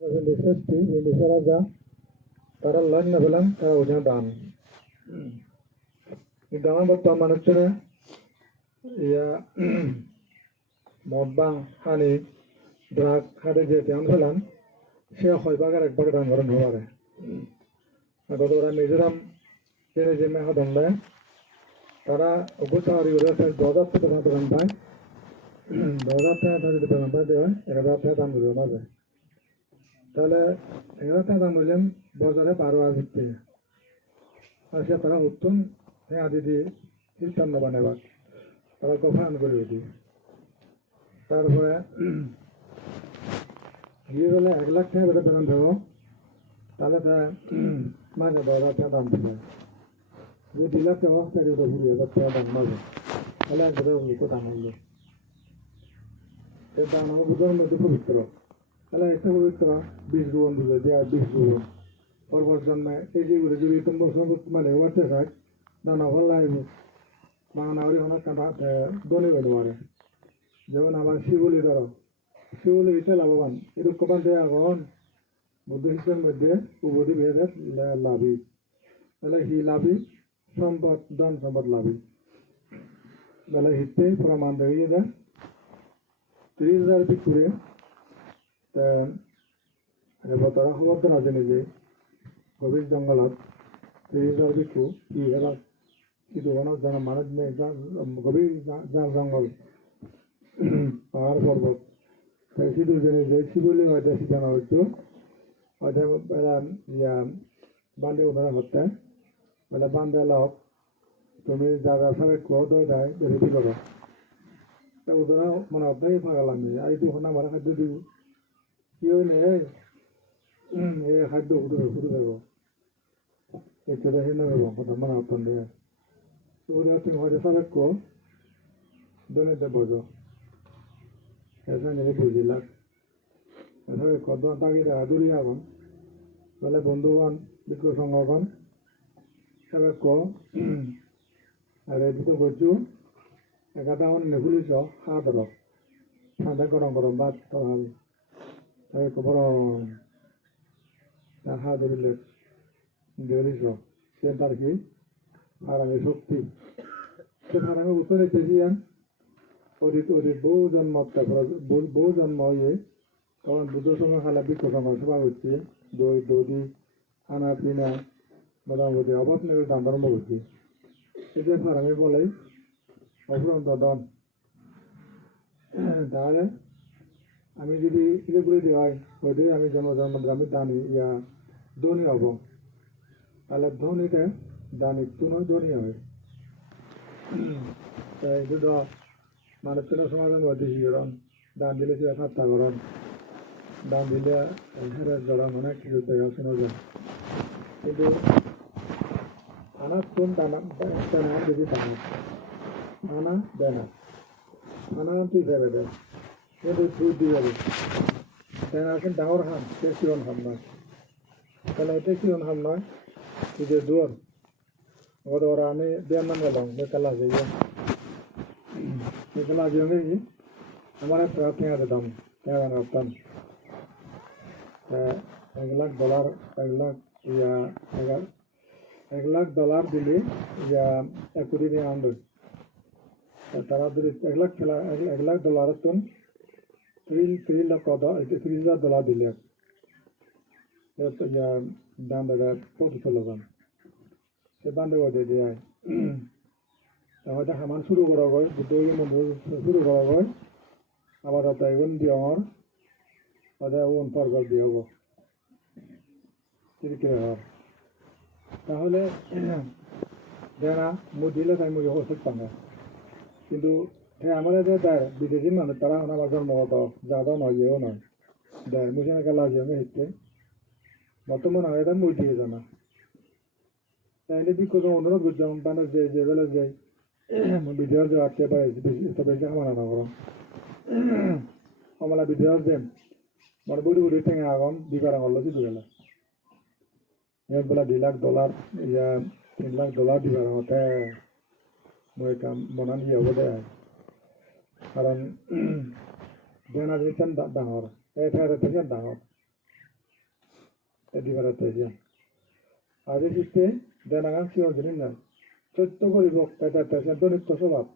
Lisäksi lisäraja tarallan nabelan kaunya dan. Dalam beberapa manusia ya modbang hani drag hade je tiang felan সে হয় বাগার এক বাগার ধরন হওয়ারে গত ওরা মিজোরাম জেনে যে মেহা দংলে তারা অগুতারি ওরা 2000 থেকে দাম পায় 2000 থেকে দাম পায় দেওয়া 1000 টাকা দাম দিবে মাঝে তাহলে 1000 টাকা দাম বললেন বাজারে 12 আর ভিত্তি আর সে তারা উত্তম হ্যাঁ দিদি হিলতাম না বানাবার তারা গফান করে দিই তারপরে গিয়ে গেলে 1 লাখ টাকা বেতন বেতন দেবো তাহলে তা মাঝে 10,000 টাকা দাম দিবে যদি 2 লাখ টাকা পেরিয়ে তো 20,000 টাকা দাম মাঝে তাহলে এক বছর দাম হলো এর দাম আমার বুঝার মধ্যে পবিত্র তাহলে একটা পবিত্র 20 গুণ দিবে দেওয়া 20 গুণ পরপর জন্মে এই যেগুলো যদি তোমার মানে ওয়ার্তে থাক দানা ভালো লাগবে বাংলা ওরি অনেক কাটা দনি বেড়ে পারে যেমন আমার শিবলি ধরো শিবলি হিসেবে লাভবান এরকম কমান দেয় এখন মধ্য হিসেবের মধ্যে উবদি ভেদের লাভি তাহলে হি লাভি সম্পদ ধন সম্পদ লাভি তাহলে হিতে প্রমাণ দেখিয়ে দেয় 30,000 পিক করে এবার তারা খবর তো না জেনে যে গভীর জঙ্গলত 30,000 পিকু ই এবার কিন্তু কোনো যেন মানুষ নেই গভীর জঙ্গল পাহাড় পর্বত সিধু জেনে যে শিবলি হয়তো শিখানো হতো হয়তো ইয়া বান্ধে ওনারা হত্যা বলে বান্ধে লোক তুমি যারা সবাই কোদ হয়ে যায় রেডি করো তা ওরা মনে হতাই পাগালাম এই তো হনা আমার খাদ্য দিব কি হয় নে এই খাদ্য ফুটে দেবো এটা দেখে নেবে কথা মনে হতাম দেয় ওরা তুমি হয়তো সবাই কো দনে বোঝো এসে নিয়ে বুঝিলাম এসে কত তাগিরা দূরি এখন বলে বন্ধুগণ বিক্রয় সংগঠন সবাই ক আর এদিকে করছু একাটা আমার নেগুলিছ হাত ধর হাতে গরম গরম ভাত তরকারি তাই খবর হাত ধরিলে ধরিছ সে তার কি আর আমি শক্তি সে আমি উত্তরে চেয়েছিলাম ওদিক বহু জন্ম বহু জন্ম হয়ে কারণ দুটোর সঙ্গে খালা বিক্রয় সংঘ সভা হচ্ছে দই দধি খানা পিনা মোটামুটি অভাব নেই দাম ধর্ম হচ্ছে এটা ফার্মে বলে অফুরন্ত দন তাহলে আমি যদি এটা করে দেওয়া হয় হয়তো আমি জন্ম আমি দানি ইয়া ধনী হব তাহলে ধনীতে দানি তুনো ধনী হবে তাই দুটো মানুষের সমাজের মধ্যে শিখরণ দান দিলে সে সাতটা করণ দান দিলে হেরের জড়ান অনেক কিছু দেখা শোনা যায় কিন্তু আনার কোন দানা যদি দানা আনা দেয় না আনা তুই ফেলে দেয় কিন্তু তুই দিয়ে যাবে দেয় না কিন্তু ডাঙর হাম সে কিরণ হাম নয় তাহলে এটা কিরণ হাম নয় তুই যে দুয়ার ওরা আমি বিয়ার নাম গেলাম বেকালা যাইয়া বেকালা যাই আমার একটা ঠেঙাতে দাম ঠেঙা রাখতাম $1,00,000 $1,00,000 দিলে ইয়া 1 কোটি দিয়ে আনবে তারা দিলে $1,00,000 টন 3,00,000 দিলে দাম দাদা কত চলবেন সে বান্ধে ওদের দেয় হয়তো সামান শুরু করা হয় বুদ্ধকে মন্দির শুরু করা হয় আবার এগুন দিয়ে আমার হয়তো ওন পরগর দিয়ে হবো তাহলে দেনা মুখ দিলে তাই মুখে ওষুধ পাবে কিন্তু আমাদের যে দেয় বিদেশি মানুষ তারা আমার জন্মগত যাদও নয় ইয়েও নয় দেয় মুখে না গেলা জমে হিটতে বর্তমান হয় এটা মুখ দিয়ে জানা তাইলে বিক্ষত অনুরোধ করছিলাম তাদের যে বেলা যায় বিদেশ যে আটকে পারে বেশি খামানা না করো কমলা বিদেশ যে মানে বুড়ি ঠেঙে আগাম দিবার হল কিছু গেল বেলা $2,00,000 ইয়া $3,00,000 দিবার হতে মই কাম মনান ইয়ে হবো দেয় কারণ দেনা দিচ্ছেন ডাঙর এই ফেরে থেকে ডাঙর এদি বেড়াতে আজ জিতে দেনাগান সিও দিন না চৈত্য করিব এটা পেশা দরিদ্র স্বভাব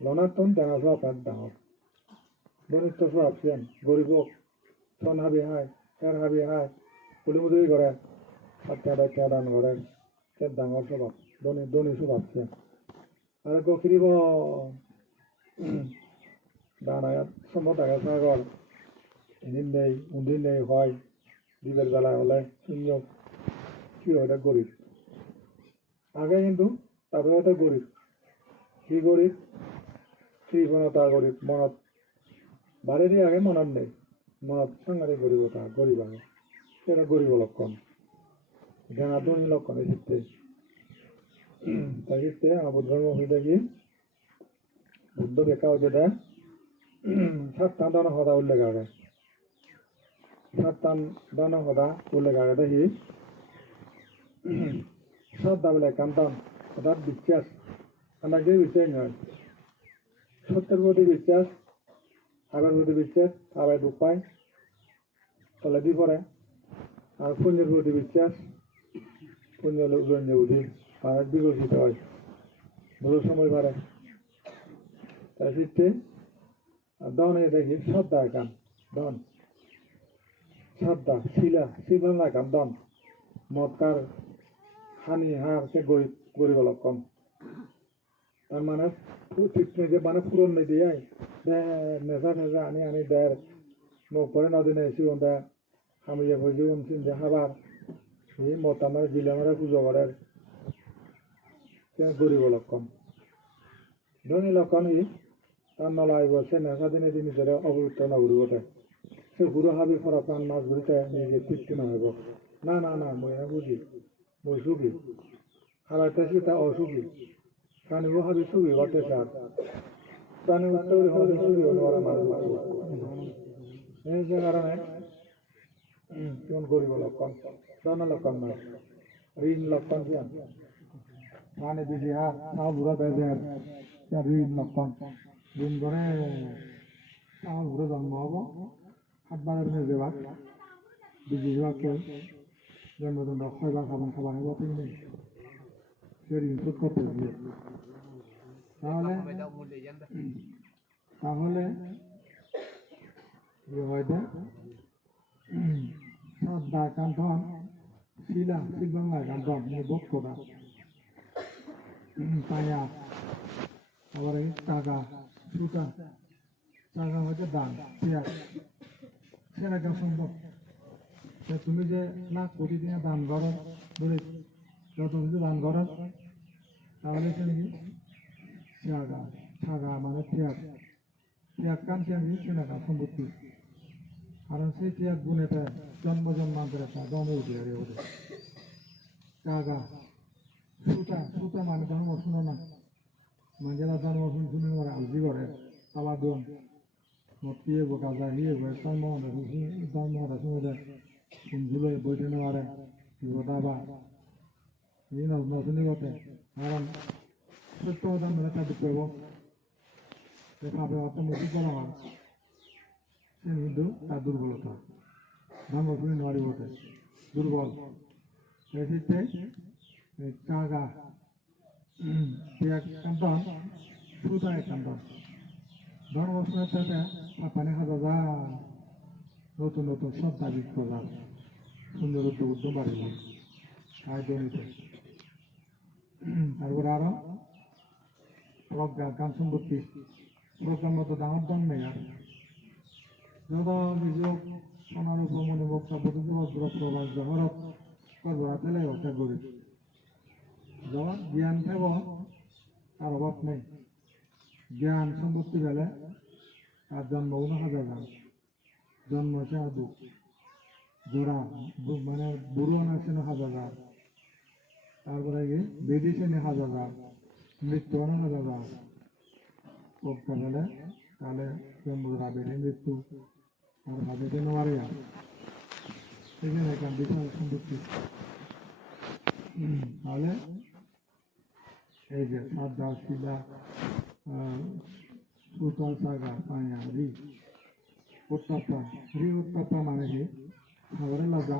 লনাতন দেনা স্বভাব আর ডাঙর দরিদ্র স্বভাব সিয়ান গরিব ছন হাবি হাই ফের হাবি হাই পুলিমুদুরি করে বাচ্চা দান করেন সে ডাঙর স্বভাব ধনী স্বভাব সিয়ান আর গফিরিব দানাগাত সম্পদ আগে সাগর এদিন নেই উন্দিন নেই হয় দিবের বেলা হলে শূন্য কি হয় এটা গরিব আগে কিন্তু তারপরে এটা গরিব কি গরিব কৃপণতা গরিব মনত বাড়িরই আগে মনত নেই মনত সাংঘাতিক গরিবতা গরিব আগে সেটা গরিব লক্ষণ জ্ঞান ধনী লক্ষণ এই শিখতে তাই শিখতে আমার বুদ্ধ হয়ে দেখি বুদ্ধ বেকা হচ্ছে এটা সাতটা দান সদা উল্লেখ আগে সাতটা দান সদা উল্লেখ আগে দেখি শ্রদ্ধা বলে কান্তান অর্থাৎ বিশ্বাস আমাকে বিশ্বাস নয় সত্যের প্রতি বিশ্বাস আবার প্রতি বিশ্বাস আবার দুঃখ পায় তলে দি পড়ে আর পুণ্যের প্রতি বিশ্বাস পুণ্য লোকজন যে বুঝি আর বিকশিত হয় বহু সময় পারে তাই শিখতে দনে দেখি শ্রদ্ধা কান দন শ্রদ্ধা শিলা কান দন মৎকার হানি হার সে গরিব লক্ষণ তার মানে ঠিক যে মানে পূরণ নেই দিয়ে নেশা আনি দেয় মুখ করে নদীনে এসে দেয় আমি যে হয়েছি চিন্তা খাবার এই মত আমার জিলে আমরা পুজো করে সে গরিব লক্ষণ ধনী লক্ষণ ই তার নলাইব সে নেশা দিনে তিনি ধরে অপবিত্র নগরীবতে সে ঘুরো হাবি ফরা প্রাণ মাছ ঘুরিতে নিজে তৃপ্তি নহব না মই বুঝি মই সুখী খাবারটা তা অসুখী প্রাণীব হাবি সুখী ঘটে সার প্রাণী উত্তর সুখী হলে মানুষ এই যে কারণে কেমন গরিব লক্ষণ ধন লক্ষণ নয় ঋণ লক্ষণ কি মানে দিদি আর আমার বুড়া পেয়েছে ঋণ লক্ষণ ঋণ করে আমার বুড়ো জন্ম হব হাত বাজার নিয়ে যাবা দিদি যাবা কেউ জন্মদণ্ড খয়বা খাবার হব ঠিক নেই সে ঋণ শোধ করতে হবে তাহলে হয়তো শ্রদ্ধা কান্থন শিলবাংলা কান্থন বোধ করা পায়া আবার এই টাকা সুতা টাকা হচ্ছে দান সেটা কেন সম্ভব তুমি যে লাখ কোটি দিয়ে দান করো বলে যত কিছু দান করো তাহলে সে নাকি টাকা মানে ত্যাগ কান ত্যাগ সেনাকা সম্পত্তি কারণ সেই ত্যাগ গুণ এটা জন্মান্তরে একটা দমে উঠে ওঠে টাকা সুতা মানে ধর্ম শুনো না মাঝেরা ধর্ম শুনে করে আলজি করে তালা দোন মতিয়ে বোকা যায় হিয়ে বয়ে ধর্মটা শুনে দেয় কুঞ্জুলো বইতে নেওয়ারে বিপদাবা এই নতুনই কথা কারণ সত্য কথা মেলে তাদের পেব দেখাবে অর্থনৈতিক করা হয় সে কিন্তু তার দুর্বলতা ধর্ম শুনে নেওয়ারি ওঠে দুর্বল এসেছে টাকা কান্তন সুতায় কান্তন ধর্ম শুনে তাতে পানি খাওয়া যায় নতুন সব দাবি করা সুন্দর উদ্যোগ বাড়িল আয় দনিতে তারপরে আরো প্রজ্ঞা গান সম্পত্তি প্রজ্ঞার মতো দামের দাম নেই আর যত অভিযোগ সোনার উপর মনে বক্তা প্রবাস জহরত করবরা পেলে ওটা গরিব যখন জ্ঞান থাকব তার অভাব নেই জ্ঞান সম্পত্তি পেলে তার জন্ম ৯,০০০ জন্ম সে আদু জোড়া মানে বুড়ো আছে ৯,০০০ তারপরে কি বেদিছে ৯,০০০ মৃত্যু ৯,০০০ প্রজ্ঞা পেলে তাহলে জন্মজোড়া বেড়ে মৃত্যু আর ভাবিতে নেওয়ারে এখানে একটা বিশাল সম্পত্তি তাহলে এই যে শ্রদ্ধা শিলা সুতা সাগা পায়া রি উত্তাপা মানে কি Ahora nos da